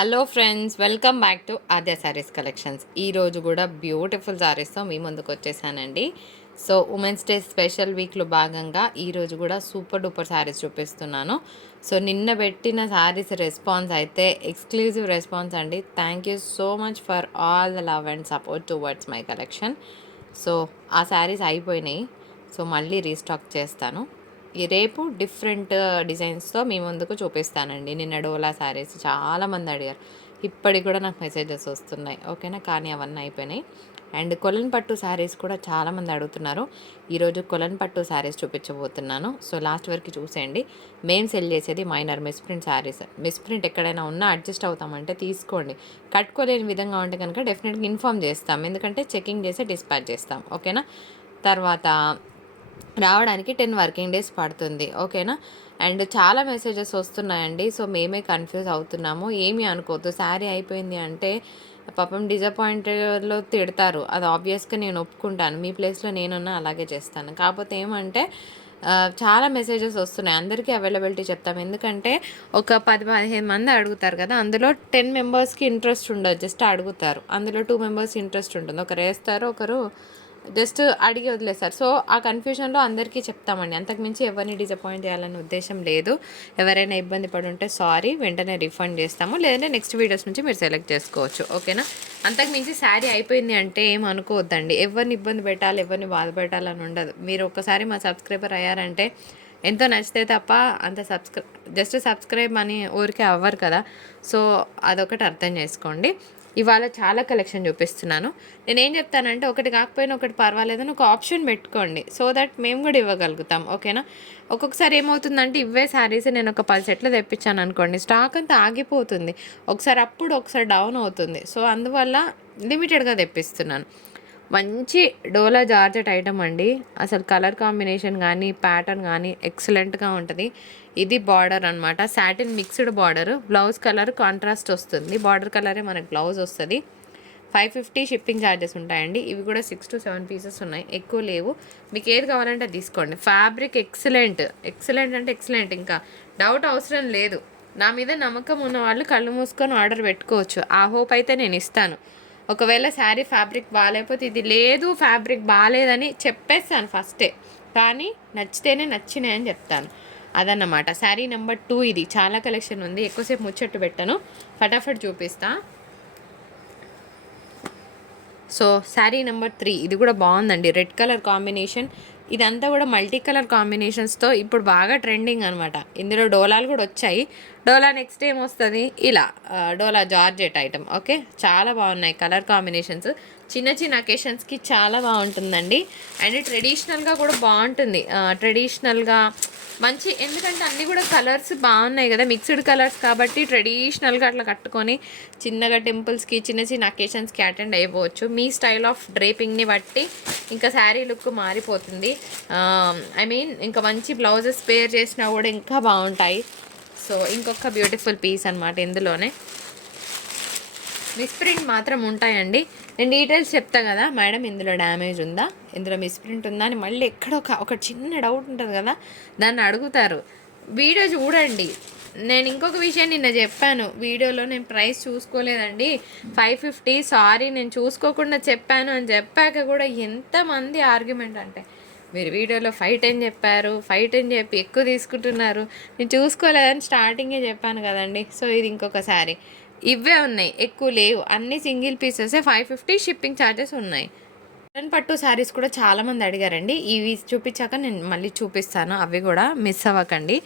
Hello friends, welcome back to Aadya saris collections. ఈరోజు కూడా beautiful శారీస్తో మీ ముందుకు వచ్చేసానండి. సో ఉమెన్స్ డే స్పెషల్ వీక్లో భాగంగా ఈరోజు కూడా సూపర్ డూపర్ శారీస్ చూపిస్తున్నాను. సో నిన్న పెట్టిన శారీస్ రెస్పాన్స్ అయితే ఎక్స్క్లూజివ్ రెస్పాన్స్ అండి. Thank you so much for all the love and support towards my collection. So ఆ శారీస్ అయిపోయినాయి. సో మళ్ళీ రీస్టాక్ చేస్తాను. ఈ రేపు డిఫరెంట్ డిజైన్స్తో మీ ముందుకు చూపిస్తానండి. నిన్న డోలా శారీస్ చాలామంది అడిగారు. ఇప్పటికి కూడా నాకు మెసేజెస్ వస్తున్నాయి. ఓకేనా, కానీ అవన్నీ అయిపోయినాయి. అండ్ కొలన్ పట్టు శారీస్ కూడా చాలామంది అడుగుతున్నారు. ఈరోజు కొలన్ పట్టు శారీస్ చూపించబోతున్నాను. సో లాస్ట్ వరకు చూసేయండి. మేము సెల్ చేసేది మైనర్ మిస్ప్రింట్ శారీస్. మిస్ప్రింట్ ఎక్కడైనా ఉన్నా అడ్జస్ట్ అవుతామంటే తీసుకోండి. కట్టుకోలేని విధంగా ఉంటే కనుక డెఫినెట్గా ఇన్ఫామ్ చేస్తాం, ఎందుకంటే చెకింగ్ చేసి డిస్పాచ్ చేస్తాం. ఓకేనా, తర్వాత రావడానికి 10 వర్కింగ్ డేస్ పడుతుంది. ఓకేనా, అండ్ చాలా మెసేజెస్ వస్తున్నాయండి. సో మేమే కన్ఫ్యూజ్ అవుతున్నాము. ఏమీ అనుకోవద్దు. శారీ అయిపోయింది అంటే పాపం డిసప్పాయింటెడ్లో తిడతారు. అది ఆబ్వియస్గా నేను ఒప్పుకుంటాను. మీ ప్లేస్లో నేనున్నా అలాగే చేస్తాను. కాకపోతే ఏమంటే చాలా మెసేజెస్ వస్తున్నాయి. అందరికీ అవైలబిలిటీ చెప్తాం, ఎందుకంటే ఒక 10-15 మంది అడుగుతారు కదా. అందులో 10 మెంబర్స్కి ఇంట్రెస్ట్ ఉండదు, జస్ట్ అడుగుతారు. అందులో 2 మెంబర్స్ ఇంట్రెస్ట్ ఉంటుంది. ఒకరు వేస్తారు, ఒకరు జస్ట్ అడిగి వదిలేస్తారు. సో ఆ కన్ఫ్యూజన్లో అందరికీ చెప్తామండి. అంతకుమించి ఎవరిని డిసప్పాయింట్ చేయాలనే ఉద్దేశం లేదు. ఎవరైనా ఇబ్బంది పడి ఉంటే సారీ, వెంటనే రిఫండ్ చేస్తాము. లేదంటే నెక్స్ట్ వీడియోస్ నుంచి మీరు సెలెక్ట్ చేసుకోవచ్చు. ఓకేనా, అంతకుమించి శారీ అయిపోయింది అంటే ఏం అనుకోవద్దండి. ఎవరిని ఇబ్బంది పెట్టాలి, ఎవరిని బాధ పెట్టాలని ఉండదు. మీరు ఒక్కసారి మా సబ్స్క్రైబర్ అయ్యారంటే ఎంతో నచ్చితే తప్ప అంత జస్ట్ సబ్స్క్రైబ్ అని ఊరికే అవ్వరు కదా. సో అదొకటి అర్థం చేసుకోండి. ఇవాళ చాలా కలెక్షన్ చూపిస్తున్నాను. నేనేం చెప్తానంటే ఒకటి కాకపోయినా ఒకటి పర్వాలేదని ఒక ఆప్షన్ పెట్టుకోండి, సో దట్ మేము కూడా ఇవ్వగలుగుతాం. ఓకేనా, ఒక్కొక్కసారి ఏమవుతుందంటే ఇవే శారీస్ నేను ఒక 10 సెట్లు తెప్పించాను అనుకోండి, స్టాక్ అంతా ఆగిపోతుంది. ఒకసారి అప్పుడు ఒకసారి డౌన్ అవుతుంది. సో అందువల్ల లిమిటెడ్గా తెప్పిస్తున్నాను. మంచి డోలా జార్జెట్ ఐటమ్ అండి. అసలు కలర్ కాంబినేషన్ కానీ ప్యాటర్న్ కానీ ఎక్సలెంట్గా ఉంటుంది. ఇది బార్డర్ అనమాట, satin mixed border. Blouse colour contrast వస్తుంది. బార్డర్ కలరే మనకు బ్లౌజ్ వస్తుంది. 550 షిప్పింగ్ ఛార్జెస్ ఉంటాయండి. ఇవి కూడా 6 to 7 పీసెస్ ఉన్నాయి, ఎక్కువ లేవు. మీకు ఏది కావాలంటే తీసుకోండి. ఫ్యాబ్రిక్ ఎక్సలెంట్, ఎక్సలెంట్ అంటే ఎక్సలెంట్, ఇంకా డౌట్ అవసరం లేదు. నా మీద నమ్మకం ఉన్న వాళ్ళు కళ్ళు మూసుకొని ఆర్డర్ పెట్టుకోవచ్చు. ఆ హోప్ అయితే నేను ఇస్తాను. ఒకవేళ శారీ ఫ్యాబ్రిక్ బాగాలేకపోతే ఇది లేదు, ఫ్యాబ్రిక్ బాగాలేదని చెప్పేస్తాను ఫస్టే, కానీ నచ్చితేనే నచ్చినాయి అని చెప్తాను. అదన్నమాట. శారీ నెంబర్ 2 ఇది. చాలా కలెక్షన్ ఉంది, ఎక్కువసేపు ముచ్చట్టు పెట్టను, ఫటాఫట్ చూపిస్తా. సో శారీ నెంబర్ 3 ఇది కూడా బాగుందండి. Red colour combination. ఇదంతా కూడా మల్టీ కలర్ కాంబినేషన్స్తో ఇప్పుడు బాగా ట్రెండింగ్ అనమాట. ఇందులో డోలాలు కూడా వచ్చాయి. డోలా నెక్స్ట్ ఏం వస్తుంది, ఇలా డోలా జార్జెట్ ఐటమ్. ఓకే, చాలా బాగున్నాయి కలర్ కాంబినేషన్స్. చిన్న చిన్న అకేషన్స్కి చాలా బాగుంటుందండి. అండ్ ట్రెడిషనల్గా కూడా బాగుంటుంది. ట్రెడిషనల్గా మంచి, ఎందుకంటే అన్నీ కూడా కలర్స్ బాగున్నాయి కదా, మిక్స్డ్ కలర్స్ కాబట్టి ట్రెడిషనల్గా అట్లా కట్టుకొని చిన్నగా టెంపుల్స్కి చిన్న చిన్న అకేషన్స్కి అటెండ్ అయిపోవచ్చు. మీ స్టైల్ ఆఫ్ డ్రేపింగ్ని బట్టి ఇంకా శారీ లుక్ మారిపోతుంది. ఐ మీన్ ఇంకా మంచి బ్లౌజెస్ పేర్ చేసినా కూడా ఇంకా బాగుంటాయి. సో ఇంకొక బ్యూటిఫుల్ పీస్ అనమాట. ఇందులోనే మిస్ప్రింట్ మాత్రం ఉంటాయండి. నేను డీటెయిల్స్ చెప్తా కదా, మేడం ఇందులో డ్యామేజ్ ఉందా, ఇందులో మిస్ప్రింట్ ఉందా అని మళ్ళీ ఎక్కడో ఒక చిన్న డౌట్ ఉంటుంది కదా, దాన్ని అడుగుతారు. వీడియో చూడండి. నేను ఇంకొక విషయం నిన్న చెప్పాను వీడియోలో, నేను ప్రైస్ చూసుకోలేదండి, 550. సారీ, నేను చూసుకోకుండా చెప్పాను అని చెప్పాక కూడా ఎంతమంది ఆర్గ్యుమెంట్ అంటే, మీరు వీడియోలో 510 చెప్పారు, 510 చెప్పి ఎక్కువ తీసుకుంటున్నారు, నేను చూసుకోలేదని స్టార్టింగే చెప్పాను కదండి. సో ఇది ఇంకొక శారీ. ఇవే ఉన్నాయి, ఎక్కువ లేవు, అన్ని సింగిల్ పీసెస్. 550 షిప్పింగ్ ఛార్జెస్ ఉన్నాయి. కాటన్ పట్టు శారీస్ కూడా చాలామంది అడిగారండి. ఇవి చూపించాక నేను మళ్ళీ చూపిస్తాను, అవి కూడా మిస్ అవ్వకండి.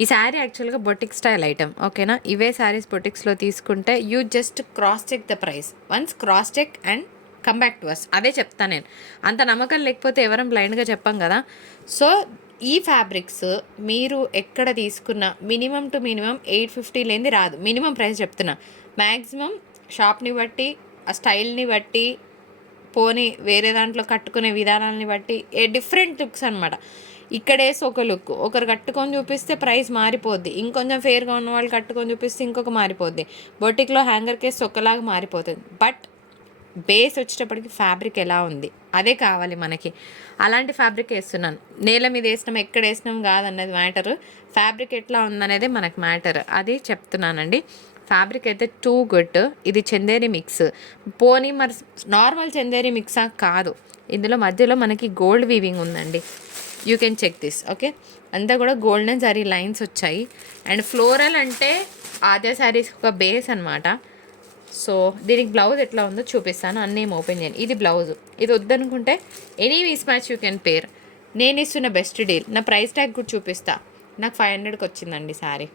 ఈ శారీ యాక్చువల్గా బొటిక్ స్టైల్ ఐటమ్. ఓకేనా, ఇవే శారీస్ బొటిక్స్లో తీసుకుంటే you just cross check the price, once cross check and come back to us. అదే చెప్తాను నేను. అంత నమ్మకం లేకపోతే ఎవరం బ్లైండ్గా చెప్పాం కదా. సో ఈ ఫ్యాబ్రిక్స్ మీరు ఎక్కడ తీసుకున్నా మినిమం టు మినిమం 850 లేనిది రాదు. మినిమం ప్రైస్ చెప్తున్నా. మ్యాక్సిమం షాప్ని బట్టి, ఆ స్టైల్ని బట్టి, పోనీ వేరే దాంట్లో కట్టుకునే విధానాన్ని బట్టి డిఫరెంట్ లుక్స్ అనమాట. ఇక్కడేసి ఒక లుక్, ఒకరు కట్టుకొని చూపిస్తే ప్రైస్ మారిపోద్ది. ఇంకొంచెం ఫేర్గా ఉన్న వాళ్ళు కట్టుకొని చూపిస్తే ఇంకొక మారిపోద్ది. బొటిక్లో హ్యాంగర్ కేసు ఒకలాగా మారిపోతుంది. బట్ బేస్ వచ్చేటప్పటికి ఫ్యాబ్రిక్ ఎలా ఉంది అదే కావాలి మనకి. అలాంటి ఫ్యాబ్రిక్ వేస్తున్నాను. నేల మీద వేసినాం, ఎక్కడ వేసినాం కాదన్నది మ్యాటర్, ఫ్యాబ్రిక్ ఎట్లా ఉందనేది మనకు మ్యాటర్. అది చెప్తున్నానండి. ఫ్యాబ్రిక్ అయితే టూ గుడ్. ఇది చందేరి మిక్స్. పోనీ మరి నార్మల్ చందేరి మిక్సా? కాదు, ఇందులో మధ్యలో మనకి గోల్డ్ వీవింగ్ ఉందండి. You can check this. Okay, అంతా కూడా గోల్డెన్ సారీ లైన్స్ వచ్చాయి. అండ్ ఫ్లోరల్ అంటే ఆద్య శారీస్ ఒక బేస్ అనమాట. సో దీనికి బ్లౌజ్ ఎట్లా ఉందో చూపిస్తాను. అన్నీ ఓపెన్ చేయండి. ఇది బ్లౌజ్. ఇది వద్దనుకుంటే any ways match you can pair. నేను ఇస్తున్న బెస్ట్ డీల్. నా ప్రైస్ ట్యాగ్ కూడా చూపిస్తా. నాకు 500కి వచ్చిందండి శారీ.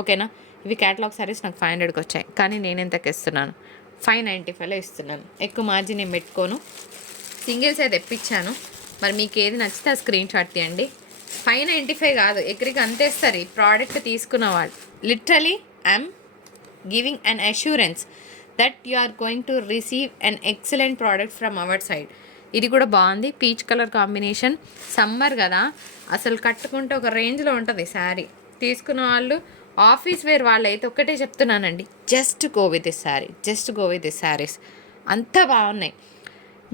ఓకేనా, ఇవి క్యాటలాగ్ శారీస్ నాకు 500కి వచ్చాయి. కానీ నేను ఎంతకి ఇస్తున్నాను? 595లో ఇస్తున్నాను. ఎక్కువ మార్జిన్ నేను పెట్టుకోను. సింగిల్స్ అయితే తెప్పించాను. మరి మీకు ఏది నచ్చితే ఆ స్క్రీన్ షాట్ తీయండి. 595 కాదు, ఎక్కడికి అంతేస్తారు ఈ ప్రోడక్ట్ తీసుకున్న వాళ్ళు. Literally I'm giving an assurance that you are going to receive an excellent product from our side. ఇది కూడా బాగుంది, పీచ్ కలర్ కాంబినేషన్. సమ్మర్ కదా, అసలు కట్టుకుంటే ఒక రేంజ్లో ఉంటుంది శారీ. తీసుకున్న వాళ్ళు ఆఫీస్ వేర్ వాళ్ళు అయితే ఒక్కటే చెప్తున్నానండి, just go with this sari, just go with this saris. అంతా బాగున్నాయి.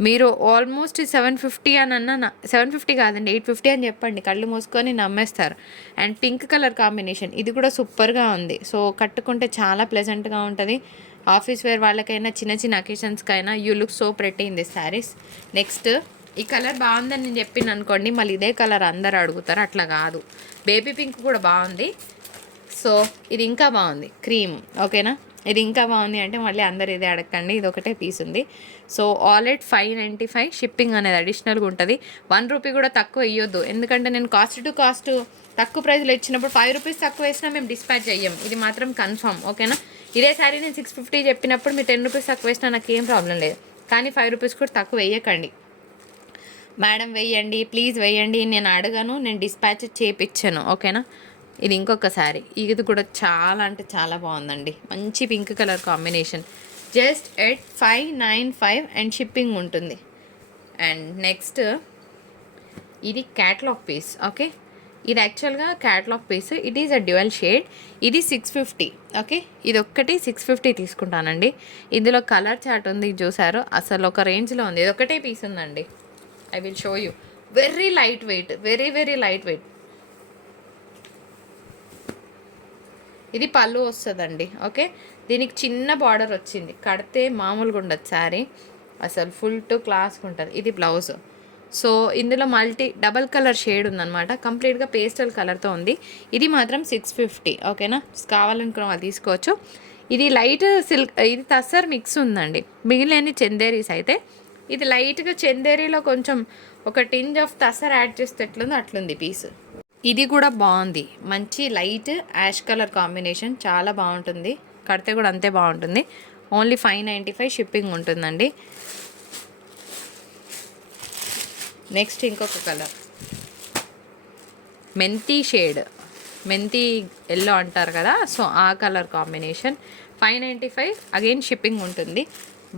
మీరు ఆల్మోస్ట్ 750 అని అన్న, 750 కాదండి 850 అని చెప్పండి, కళ్ళు మూసుకొని నమ్మేస్తారు. అండ్ పింక్ కలర్ కాంబినేషన్, ఇది కూడా సూపర్గా ఉంది. సో కట్టుకుంటే చాలా ప్లెజెంట్గా ఉంటుంది. ఆఫీస్ వేర్ వాళ్ళకైనా చిన్న చిన్న అకేషన్స్కైనా you look so pretty in this saris. Next, ఈ కలర్ బాగుందని నేను చెప్పిన అనుకోండి, మళ్ళీ ఇదే కలర్ అందరు అడుగుతారు. అట్లా కాదు, బేబీ పింక్ కూడా బాగుంది. సో ఇది ఇంకా బాగుంది, క్రీమ్. ఓకేనా, ఇది ఇంకా బాగుంది అంటే మళ్ళీ అందరు ఇదే అడగండి. ఇది ఒకటే పీస్ ఉంది. So all at 595. షిప్పింగ్ అనేది అడిషనల్గా ఉంటుంది. 1 రూపీ కూడా తక్కువ ఇవ్వద్దు, ఎందుకంటే నేను కాస్ట్ టు కాస్ట్ తక్కువ ప్రైస్లో ఇచ్చినప్పుడు 5 రూపీస్ తక్కువ వేసినా మేము డిస్పాచ్ చెయ్యం. ఇది మాత్రం కన్ఫర్మ్. ఓకేనా, ఇదే సారీ నేను 650 చెప్పినప్పుడు మీరు 10 రూపీస్ తక్కువ వేసినా నాకు ఏం ప్రాబ్లం లేదు. కానీ 5 రూపీస్ కూడా తక్కువ వేయకండి. మేడం వేయండి ప్లీజ్ వేయండి నేను అడగను, నేను డిస్పాచ్ చేయించాను. ఓకేనా, ఇది ఇంకొక శారీ. ఇది కూడా చాలా అంటే చాలా బాగుందండి. మంచి pink colour combination. Just at 595 and shipping ఉంటుంది. అండ్ నెక్స్ట్, ఇది క్యాట్లాగ్ పీస్. ఓకే, ఇది యాక్చువల్గా catalogue piece. It is a dual shade. ఇది 650. ఓకే, ఇది ఒక్కటి 650 తీసుకుంటానండి. ఇందులో కలర్ చార్ట్ ఉంది చూసారు, అసలు ఒక రేంజ్లో ఉంది. ఇది ఒకటే పీస్ ఉందండి. I will show you. Very light weight, very very light weight. ఇది పళ్ళు వస్తుందండి. ఓకే, దీనికి చిన్న బార్డర్ వచ్చింది, కడితే మామూలుగా ఉండదు శారీ, అసలు ఫుల్ టు క్లాస్గా ఉంటుంది. ఇది బ్లౌజ్. సో ఇందులో డబల్ కలర్ షేడ్ ఉందన్నమాట, కంప్లీట్గా పేస్టల్ కలర్తో ఉంది. ఇది మాత్రం 650. ఓకేనా, కావాలనుకున్న వాళ్ళు తీసుకోవచ్చు. ఇది లైట్ సిల్క్, ఇది తస్సర్ మిక్స్ ఉందండి. మిగిలిన చందేరీస్ అయితే ఇది లైట్గా చందేరీలో కొంచెం ఒక టింజ్ ఆఫ్ తస్సర్ యాడ్ చేస్తే ఎట్లుందో అట్లుంది పీస్. ఇది కూడా బాగుంది, మంచి లైట్ యాష్ కలర్ కాంబినేషన్, చాలా బాగుంటుంది. కడితే కూడా అంతే బాగుంటుంది. ఓన్లీ 595 షిప్పింగ్ ఉంటుందండి. నెక్స్ట్ ఇంకొక కలర్, మెంతి షేడ్, మెంతి ఎల్లో అంటారు కదా, సో ఆ కలర్ కాంబినేషన్. 595 అగైన్ షిప్పింగ్ ఉంటుంది.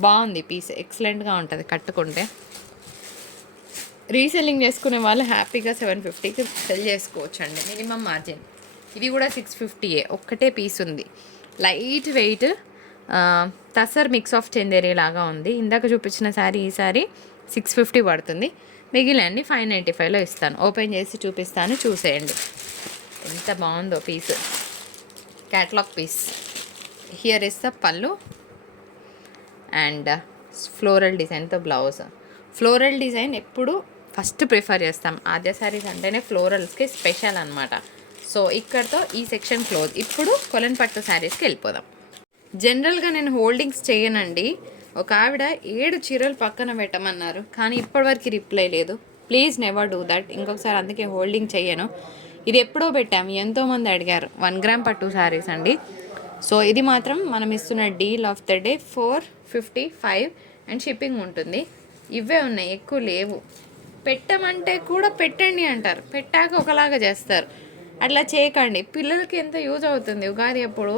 బాగుంది పీస్, ఎక్సలెంట్గా ఉంటుంది కట్టుకుంటే. రీసెల్లింగ్ చేసుకునే వాళ్ళు హ్యాపీగా 750కి సెల్ చేసుకోవచ్చు అండి, మినిమం మార్జిన్. ఇది కూడా 650. ఒక్కటే పీస్ ఉంది, light weight tussar mix of Chanderi లాగా ఉంది. ఇందాక చూపించిన శారీ ఈ శారీ 650 పడుతుంది. మిగిలినండి 595లో ఇస్తాను. ఓపెన్ చేసి చూపిస్తాను, చూసేయండి ఎంత బాగుందో piece. Catalogue piece. Here is the pallu and floral డిజైన్తో బ్లౌజ్. ఫ్లోరల్ డిజైన్ ఎప్పుడు ఫస్ట్ ప్రిఫర్ చేస్తాం. ఆద్య శారీస్ అంటేనే ఫ్లోరల్స్కి స్పెషల్ అనమాట. సో ఇక్కడతో ఈ సెక్షన్ క్లోజ్. ఇప్పుడు కొలన్ పట్టు శారీస్కి వెళ్ళిపోదాం. జనరల్గా నేను హోల్డింగ్స్ చేయనండి. ఒక ఆవిడ 7 చీరలు పక్కన పెట్టమన్నారు, కానీ ఇప్పటివరకు రిప్లై లేదు. Please never do that. ఇంకొకసారి అందుకే హోల్డింగ్ చేయను. ఇది ఎప్పుడో పెట్టాము, ఎంతోమంది అడిగారు. 1 గ్రామ్ పట్టు శారీస్ అండి. సో ఇది మాత్రం మనం ఇస్తున్న deal of the day 455 and shipping ఉంటుంది. ఇవే ఉన్నాయి, ఎక్కువ లేవు. పెట్టమంటే కూడా పెట్టండి అంటారు, పెట్టాక ఒకలాగా చేస్తారు. అట్లా చేయకండి, పిల్లలకి ఎంత యూజ్ అవుతుంది. ఉగాది అప్పుడు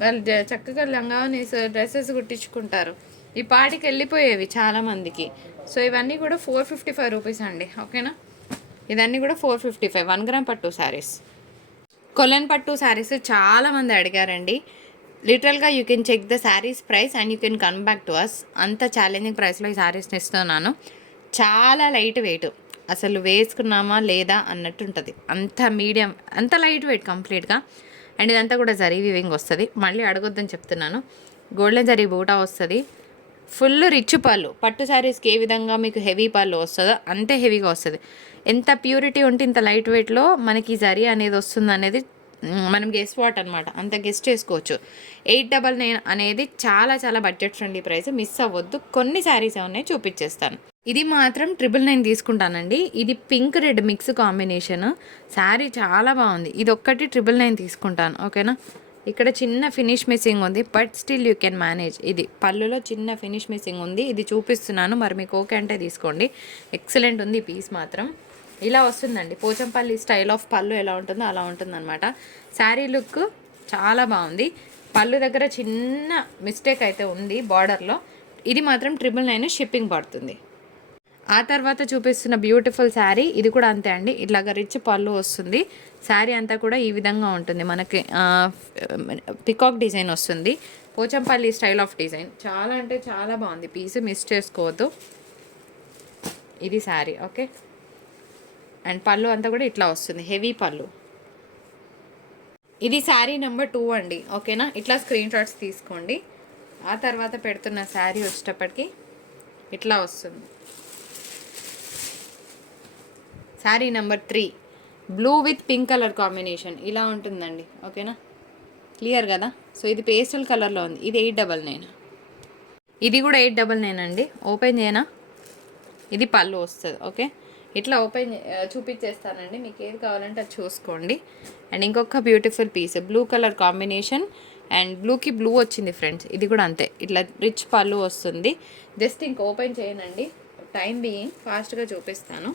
వాళ్ళు చక్కగా లంగాని డ్రెస్సెస్ కుట్టించుకుంటారు. ఈ పాటికి వెళ్ళిపోయేవి చాలామందికి. సో ఇవన్నీ కూడా 455 రూపీస్ అండి. ఓకేనా, ఇవన్నీ కూడా 455 1 గ్రామ్ పట్టు శారీస్. కొలన్ పట్టు శారీస్ చాలామంది అడిగారండి. లిటరల్గా you can check the saris price and you can come back to us. అంత ఛాలెంజింగ్ ప్రైస్లో ఈ శారీస్ని ఇస్తున్నాను. చాలా లైట్ వెయిట్, అసలు వేసుకున్నామా లేదా అన్నట్టు ఉంటుంది. అంత మీడియం, అంత లైట్ వెయిట్ కంప్లీట్గా. అండ్ ఇదంతా కూడా జరీ వీవింగ్ వస్తుంది. మళ్ళీ అడగొద్దని చెప్తున్నాను. గోల్డెన్ జరీ బూటా వస్తుంది. ఫుల్ రిచ్ పళ్ళు. పట్టు శారీస్కి ఏ విధంగా మీకు హెవీ పళ్ళు వస్తుందో అంతే హెవీగా వస్తుంది. ఎంత ప్యూరిటీ ఉంటే ఇంత లైట్ వెయిట్లో మనకి జరీ అనేది వస్తుంది అనేది మనం గెస్ వాట్ అనమాట, అంత గెస్ చేసుకోవచ్చు. 899 అనేది చాలా చాలా బడ్జెట్ ఫ్రెండ్లీ ప్రైస్. మిస్ అవ్వద్దు. కొన్ని శారీస్ ఉన్నాయి, చూపించేస్తాను. ఇది మాత్రం 999 తీసుకుంటానండి. ఇది pink red mix combination sari చాలా బాగుంది. ఇది ఒక్కటి 999 తీసుకుంటాను. ఓకేనా. ఇక్కడ చిన్న ఫినిష్ మిస్సింగ్ ఉంది, but still you can manage. ఇది పళ్ళులో చిన్న ఫినిష్ మిస్సింగ్ ఉంది. ఇది చూపిస్తున్నాను, మరి మీకు ఓకే అంటే తీసుకోండి. ఎక్సలెంట్ ఉంది ఈ పీస్ మాత్రం. ఇలా వస్తుందండి. పోచంపల్లి స్టైల్ ఆఫ్ పళ్ళు ఎలా ఉంటుందో అలా ఉంటుందన్నమాట. శారీ లుక్ చాలా బాగుంది. పళ్ళు దగ్గర చిన్న మిస్టేక్ అయితే ఉంది బార్డర్లో. ఇది మాత్రం 999 షిప్పింగ్ పడుతుంది. ఆ తర్వాత చూపిస్తున్న బ్యూటిఫుల్ శారీ ఇది కూడా అంతే అండి. ఇట్లాగ రిచ్ పళ్ళు వస్తుంది. శారీ అంతా కూడా ఈ విధంగా ఉంటుంది. మనకి పికాక్ డిజైన్ వస్తుంది. పోచంపల్లి స్టైల్ ఆఫ్ డిజైన్ చాలా అంటే చాలా బాగుంది. పీస్ మిస్ చేసుకోవద్దు. ఇది శారీ. ఓకే. అండ్ పళ్ళు అంతా కూడా ఇట్లా వస్తుంది, హెవీ పళ్ళు. ఇది శారీ నెంబర్ 2 అండి. ఓకేనా. ఇట్లా స్క్రీన్ షాట్స్ తీసుకోండి. ఆ తర్వాత పెడుతున్న శారీ వచ్చేటప్పటికి ఇట్లా వస్తుంది. Sari number 3 blue with pink colour combination ఇలా ఉంటుందండి. ఓకేనా. క్లియర్ కదా. సో ఇది పేస్టల్ కలర్లో ఉంది. ఇది 899. ఇది కూడా 899 అండి. ఓపెన్ చేయనా. ఇది పళ్ళు వస్తుంది. ఓకే. ఇట్లా ఓపెన్ చూపించేస్తానండి. మీకు ఏది కావాలంటే అది చూసుకోండి. అండ్ ఇంకొక beautiful piece blue colour combination and బ్లూకి బ్లూ వచ్చింది ఫ్రెండ్స్. ఇది కూడా అంతే, ఇట్లా రిచ్ పళ్ళు వస్తుంది. జస్ట్ ఇంక ఓపెన్ చేయనండి, టైం బీయింగ్ ఫాస్ట్గా చూపిస్తాను.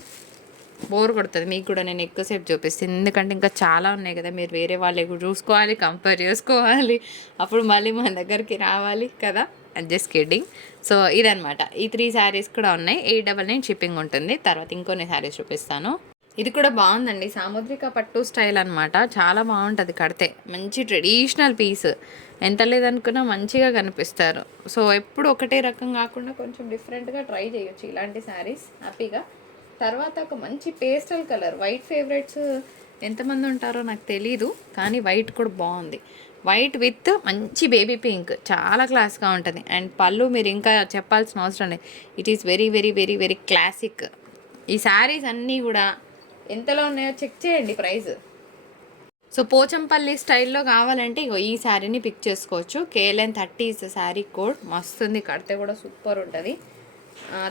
బోర్ కొడుతుంది మీకు కూడా నేను ఎక్కువసేపు చూపిస్తాను, ఎందుకంటే ఇంకా చాలా ఉన్నాయి కదా. మీరు వేరే వాళ్ళే కూడా చూసుకోవాలి, కంపేర్ చేసుకోవాలి, అప్పుడు మళ్ళీ మన దగ్గరికి రావాలి కదా. Just kidding. సో ఇదనమాట. ఈ 3 శారీస్ కూడా ఉన్నాయి. 899 షిప్పింగ్ ఉంటుంది. తర్వాత ఇంకొన్ని శారీస్ చూపిస్తాను. ఇది కూడా బాగుందండి. సాముద్రిక పట్టు స్టైల్ అనమాట. చాలా బాగుంటుంది కడితే. మంచి ట్రెడిషనల్ పీస్. ఎంత లేదనుకున్నా మంచిగా కనిపిస్తారు. సో ఎప్పుడు ఒకటే రకం కాకుండా కొంచెం డిఫరెంట్గా ట్రై చేయొచ్చు ఇలాంటి శారీస్ హ్యాపీగా. తర్వాత ఒక మంచి పేస్టల్ కలర్, వైట్ ఫేవరెట్స్ ఎంతమంది ఉంటారో నాకు తెలీదు, కానీ వైట్ కూడా బాగుంది. వైట్ విత్ మంచి బేబీ పింక్ చాలా క్లాస్గా ఉంటుంది. అండ్ పళ్ళు మీరు ఇంకా చెప్పాల్సిన అవసరం లేదు. It is very very very very classic. ఈ శారీస్ అన్నీ కూడా ఎంతలో ఉన్నాయో చెక్ చేయండి ప్రైస్. సో పోచంపల్లి స్టైల్లో కావాలంటే ఇగో ఈ శారీని పిక్ చేసుకోవచ్చు. KLN 30 sari code. మస్తుంది, కడితే కూడా సూపర్ ఉంటుంది.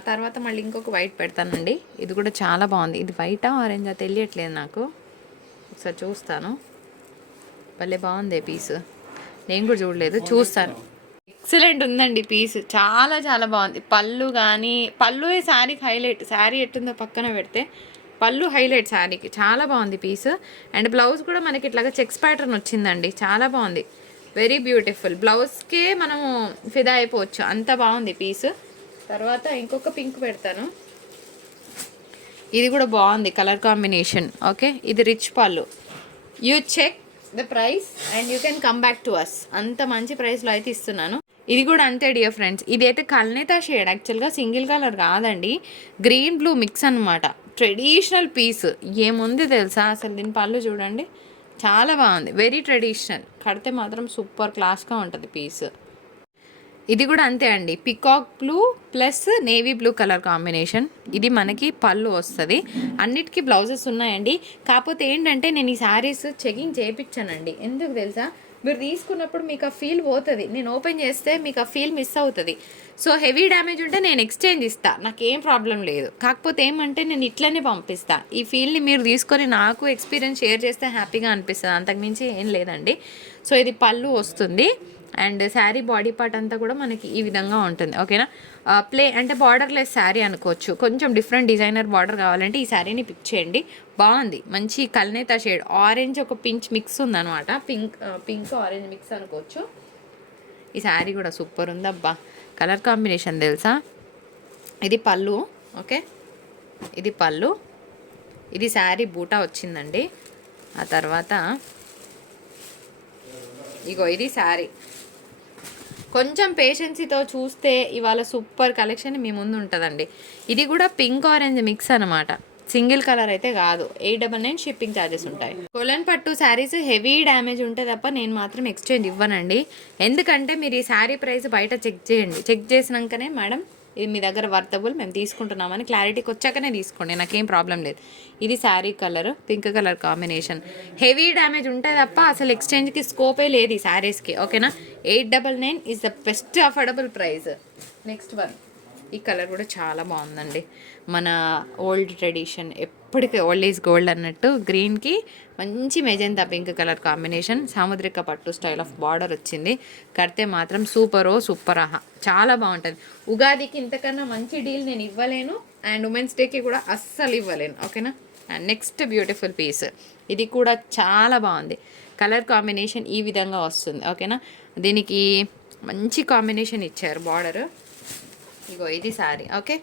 తర్వాత మళ్ళీ ఇంకొక వైట్ పెడతానండి. ఇది కూడా చాలా బాగుంది. ఇది వైటా ఆరెంజా తెలియట్లేదు నాకు, ఒకసారి చూస్తాను. భలే బాగుంది పీస్, నేను కూడా చూడలేదు, చూస్తాను. ఎక్సలెంట్ ఉందండి పీస్, చాలా చాలా బాగుంది. పళ్ళు కానీ పళ్ళు శారీకి హైలైట్. శారీ ఎట్టుందో పక్కన పెడితే పళ్ళు హైలైట్ శారీకి. చాలా బాగుంది పీస్. అండ్ బ్లౌజ్ కూడా మనకి ఇట్లాగా చెక్స్ ప్యాటర్న్ వచ్చిందండి. చాలా బాగుంది, వెరీ బ్యూటిఫుల్. బ్లౌజ్కే మనము ఫిదా అయిపోవచ్చు, అంత బాగుంది పీస్. తర్వాత ఇంకొక పింక్ పెడతాను. ఇది కూడా బాగుంది కలర్ కాంబినేషన్. ఓకే. ఇది రిచ్ పళ్ళు. You check the price and you can come back to us. అంత మంచి ప్రైస్లో అయితే ఇస్తున్నాను. ఇది కూడా అంతే డియర్ ఫ్రెండ్స్. ఇది అయితే కల్నేతా షేడ్, యాక్చువల్గా సింగిల్ కలర్ కాదండి, గ్రీన్ బ్లూ మిక్స్ అనమాట. Traditional piece. ఏముంది తెలుసా అసలు, దీని పళ్ళు చూడండి, చాలా బాగుంది, వెరీ ట్రెడిషనల్. కడితే మాత్రం సూపర్ క్లాస్గా ఉంటుంది పీస్. ఇది కూడా అంతే అండి, peacock blue plus navy blue colour combination. ఇది మనకి పళ్ళు వస్తుంది. అన్నిటికీ బ్లౌజెస్ ఉన్నాయండి. కాకపోతే ఏంటంటే నేను ఈ శారీస్ చెకింగ్ చేయించానండి. ఎందుకు తెలుసా, మీరు తీసుకున్నప్పుడు మీకు ఆ ఫీల్ పోతుంది. నేను ఓపెన్ చేస్తే మీకు ఆ ఫీల్ మిస్ అవుతుంది. సో హెవీ డ్యామేజ్ ఉంటే నేను ఎక్స్చేంజ్ ఇస్తాను, నాకేం ప్రాబ్లం లేదు. కాకపోతే ఏమంటే నేను ఇట్లనే పంపిస్తాను. ఈ ఫీల్ని మీరు తీసుకొని నాకు ఎక్స్పీరియన్స్ షేర్ చేస్తే హ్యాపీగా అనిపిస్తుంది, అంతకుమించి ఏం లేదండి. సో ఇది పళ్ళు వస్తుంది. అండ్ శారీ బాడీ పార్ట్ అంతా కూడా మనకి ఈ విధంగా ఉంటుంది. ఓకేనా. అంటే బార్డర్లెస్ శారీ అనుకోవచ్చు. కొంచెం డిఫరెంట్ డిజైనర్ బార్డర్ కావాలంటే ఈ శారీని పిక్ చేయండి. బాగుంది, మంచి కల్నేతా షేడ్, ఆరెంజ్ ఒక పించ్ మిక్స్ ఉందన్నమాట. పింక్ ఆరెంజ్ మిక్స్ అనుకోవచ్చు. ఈ శారీ కూడా సూపర్ ఉంది అబ్బా, కలర్ కాంబినేషన్ తెలుసా. ఇది పళ్ళు. ఓకే. ఇది పళ్ళు. ఇది శారీ బూటా వచ్చిందండి. ఆ తర్వాత ఇగో ఇది శారీ. కొంచెం పేషెన్సీతో చూస్తే ఇవాళ సూపర్ కలెక్షన్ మీ ముందు ఉంటుందండి. ఇది కూడా పింక్ ఆరెంజ్ మిక్స్ అనమాట. సింగిల్ కలర్ అయితే కాదు. 899 షిప్పింగ్ ఛార్జెస్ ఉంటాయి. కొలన్ పట్టు శారీస్ హెవీ డ్యామేజ్ ఉంటే తప్ప నేను మాత్రం ఎక్స్చేంజ్ ఇవ్వనండి. ఎందుకంటే మీరు ఈ శారీ ప్రైస్ బయట చెక్ చేయండి. చెక్ చేసినాకనే మేడం ఇది మీ దగ్గర వర్తబుల్, మేము తీసుకుంటున్నామని క్లారిటీకి వచ్చాకనే తీసుకోండి, నాకేం ప్రాబ్లం లేదు. ఇది sari colour, pink colour combination. Heavy damage ఉంటే తప్ప అసలు ఎక్స్చేంజ్కి స్కోపే లేదు ఈ శారీస్కి, ఓకేనా. 899 is the best affordable price. Next one, ఈ కలర్ కూడా చాలా బాగుందండి. మన ఓల్డ్ ట్రెడిషన్, ఎప్పటికీ ఓల్డ్ ఈజ్ గోల్డ్ అన్నట్టు గ్రీన్కి మంచి మెజెంతా పింక్ కలర్ కాంబినేషన్, సాముద్రిక పట్టు స్టైల్ ఆఫ్ బార్డర్ వచ్చింది. కడితే మాత్రం సూపర్ ఆహా, చాలా బాగుంటుంది. ఉగాదికి ఇంతకన్నా మంచి డీల్ నేను ఇవ్వలేను, అండ్ ఉమెన్స్ డేకి కూడా అస్సలు ఇవ్వలేను, ఓకేనా. అండ్ నెక్స్ట్ బ్యూటిఫుల్ పీస్, ఇది కూడా చాలా బాగుంది. కలర్ కాంబినేషన్ ఈ విధంగా వస్తుంది, ఓకేనా. దీనికి మంచి కాంబినేషన్ ఇచ్చారు బార్డర్. ఇగో ఇది శారీ, ఓకే.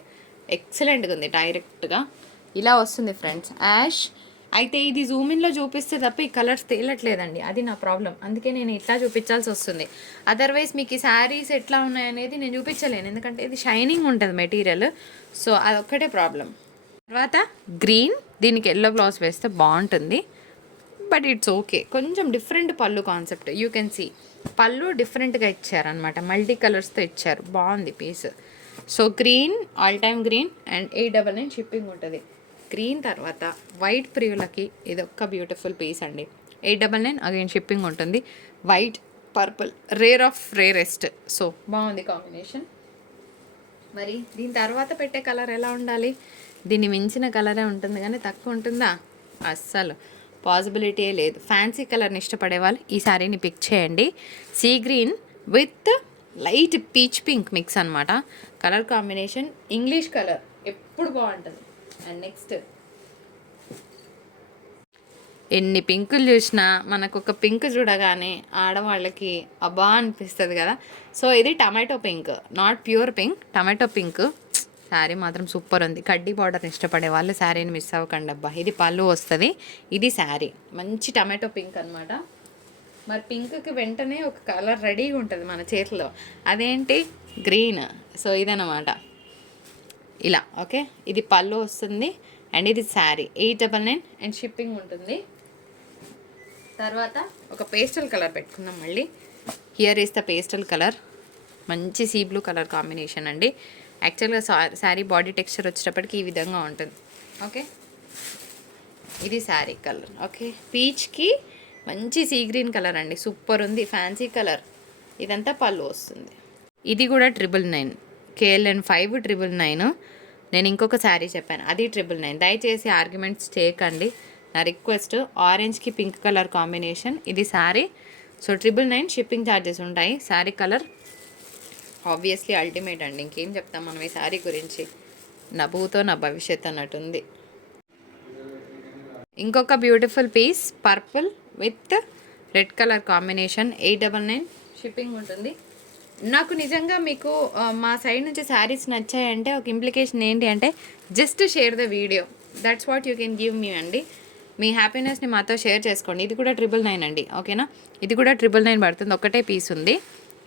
ఎక్సలెంట్గా ఉంది. డైరెక్ట్గా ఇలా వస్తుంది ఫ్రెండ్స్, యాష్. అయితే ఇది జూమిన్లో చూపిస్తే తప్ప ఈ కలర్స్ తేలట్లేదండి, అది నా ప్రాబ్లం. అందుకే నేను ఇట్లా చూపించాల్సి వస్తుంది. అదర్వైజ్ మీకు ఈ శారీస్ ఎట్లా ఉన్నాయనేది నేను చూపించలేను, ఎందుకంటే ఇది షైనింగ్ ఉంటుంది మెటీరియల్. సో అదొక్కటే ప్రాబ్లం. తర్వాత గ్రీన్, దీనికి ఎల్లో బ్లౌజ్ వేస్తే బాగుంటుంది, బట్ ఇట్స్ ఓకే. కొంచెం డిఫరెంట్ పళ్ళు కాన్సెప్ట్, యూ కెన్ సీ పళ్ళు డిఫరెంట్గా ఇచ్చారనమాట, మల్టీ కలర్స్తో ఇచ్చారు, బాగుంది piece. So green, all time green, and 899 shipping ఉంటుంది. గ్రీన్ తర్వాత వైట్ ప్రియులకి ఇది ఒక్క బ్యూటిఫుల్ పీస్ అండి. 899 అగైన్ షిప్పింగ్ ఉంటుంది. White purple, rare of rarest. So బాగుంది కాంబినేషన్. మరి దీని తర్వాత పెట్టే కలర్ ఎలా ఉండాలి? దీన్ని మించిన కలరే ఉంటుంది కానీ తక్కువ ఉంటుందా? అస్సలు పాసిబిలిటీయే లేదు. ఫ్యాన్సీ కలర్ని ఇష్టపడే వాళ్ళు ఈ శారీని పిక్ చేయండి. Sea green with light peach pink mix అనమాట. కలర్ కాంబినేషన్ ఇంగ్లీష్ కలర్ ఎప్పుడు బాగుంటుంది. అండ్ నెక్స్ట్, ఎన్ని పింకులు చూసినా మనకు ఒక పింక్ చూడగానే ఆడవాళ్ళకి అబ్బా అనిపిస్తుంది కదా. సో ఇది tomato pink, not pure pink, tomato pink. Sari మాత్రం సూపర్ ఉంది. కడ్డీ బార్డర్ని ఇష్టపడే వాళ్ళు శారీని మిస్ అవ్వకండి అబ్బా. ఇది పళ్ళు వస్తుంది, ఇది శారీ మంచి టమాటో పింక్ అనమాట. మరి పింక్కి వెంటనే ఒక కలర్ రెడీగా ఉంటుంది మన చేతిలో, అదేంటి గ్రీన్. సో ఇదన్నమాట ఇలా, ఓకే. ఇది పళ్ళు వస్తుంది అండ్ ఇది శారీ. 899 అండ్ షిప్పింగ్ ఉంటుంది. తర్వాత ఒక పేస్టల్ కలర్ పెట్టుకుందాం మళ్ళీ. Here is the pastel colour, మంచి సీ బ్లూ కలర్ కాంబినేషన్ అండి. యాక్చువల్గా శారీ బాడీ టెక్స్చర్ వచ్చేటప్పటికి ఈ విధంగా ఉంటుంది, ఓకే. ఇది శారీ కలర్, ఓకే. పీచ్కి మంచి సీ గ్రీన్ కలర్ అండి, సూపర్ ఉంది, ఫ్యాన్సీ కలర్. ఇదంతా పళ్ళు వస్తుంది. ఇది కూడా 999, KLN 5 999. నేను ఇంకొక శారీ చెప్పాను, అది 999. దయచేసి ఆర్గ్యుమెంట్స్ చేయకండి, నా రిక్వెస్ట్. ఆరెంజ్కి పింక్ కలర్ కాంబినేషన్, ఇది శారీ. సో 999 షిప్పింగ్ ఛార్జెస్ ఉంటాయి. శారీ కలర్ ఆబ్వియస్లీ అల్టిమేట్ అండి, ఇంకేం చెప్తాం మనం ఈ శారీ గురించి. నవ్వుతో నా భవిష్యత్ అన్నట్టుంది. ఇంకొక beautiful piece, purple with red colour combination. 899 shipping ఉంటుంది. నాకు నిజంగా మీకు మా సైడ్ నుంచి శారీస్ నచ్చాయంటే ఒక ఇంప్లికేషన్ ఏంటి అంటే, just share the video, that's what you can give me అండి. మీ హ్యాపీనెస్ని మాతో షేర్ చేసుకోండి. ఇది కూడా 999 అండి, ఓకేనా. ఇది కూడా 999 పడుతుంది, ఒకటే పీస్ ఉంది.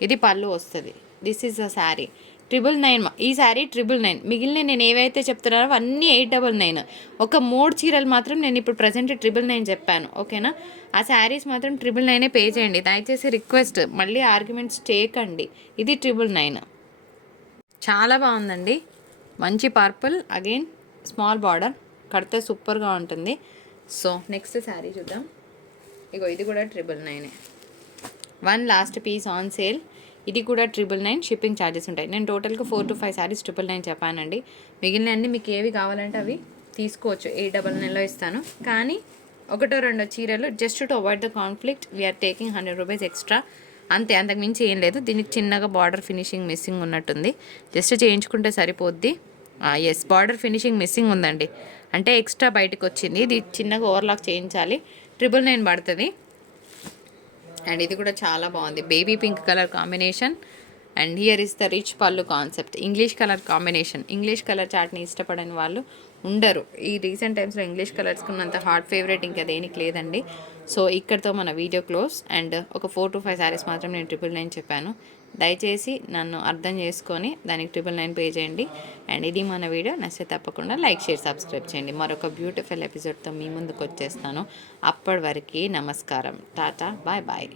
ఇది పళ్ళు వస్తుంది. This is a sari. 999, ఈ శారీ 999. మిగిలిన నేను ఏవైతే చెప్తున్నానో అవన్నీ 899. ఒక 3 చీరలు మాత్రం నేను ఇప్పుడు ప్రజెంట్ 999 చెప్పాను, ఓకేనా. ఆ శారీస్ మాత్రం 999 పే చేయండి, దయచేసి రిక్వెస్ట్. మళ్ళీ ఆర్గ్యుమెంట్స్ చేయకండి. ఇది 999, చాలా బాగుందండి. మంచి పర్పుల్, అగైన్ స్మాల్ బార్డర్, కడితే సూపర్గా ఉంటుంది. సో నెక్స్ట్ శారీ చూద్దాం. ఇగో ఇది కూడా 999. One last piece on sale. ఇది కూడా 999 షిప్పింగ్ ఛార్జెస్ ఉంటాయి. నేను టోటల్గా 4 to 5 శారీస్ 999 చెప్పానండి. మిగిలిన అన్ని మీకు ఏవి కావాలంటే అవి తీసుకోవచ్చు, 899లో ఇస్తాను. కానీ 1-2 చీరలు just to avoid the conflict we're taking 100 rupees extra, అంతే, అంతకు మించి ఏం లేదు. దీనికి చిన్నగా బార్డర్ ఫినిషింగ్ మిస్సింగ్ ఉన్నట్టుంది, జస్ట్ చేయించుకుంటే సరిపోద్ది. ఎస్, బార్డర్ ఫినిషింగ్ మిస్సింగ్ ఉందండి, అంటే ఎక్స్ట్రా బయటకు వచ్చింది. ఇది చిన్నగా ఓవర్లాక్ చేయించాలి. 999 పడుతుంది. అండ్ ఇది కూడా చాలా బాగుంది, baby pink colour combination and here is the rich pallu concept. English colour combination. English colour చార్ట్ని ఇష్టపడని వాళ్ళు ఉండరు. ఈ రీసెంట్ టైమ్స్లో ఇంగ్లీష్ కలర్స్కి ఉన్నంత హాట్ ఫేవరెట్ ఇంకా దేనికి లేదండి. సో ఇక్కడితో మన వీడియో క్లోజ్. అండ్ ఒక 4 to 5 శారీస్ మాత్రం నేను 999 చెప్పాను. దయచేసి నన్ను అర్థం చేసుకొని దానికి 999 పే చేయండి. అండ్ ఇది మన వీడియో. నచ్చితే తప్పకుండా లైక్, షేర్, సబ్స్క్రైబ్ చేయండి. మరొక బ్యూటిఫుల్ ఎపిసోడ్తో మీ ముందుకు వచ్చేస్తాను. అప్పటి వరకు నమస్కారం. Tata, bye bye.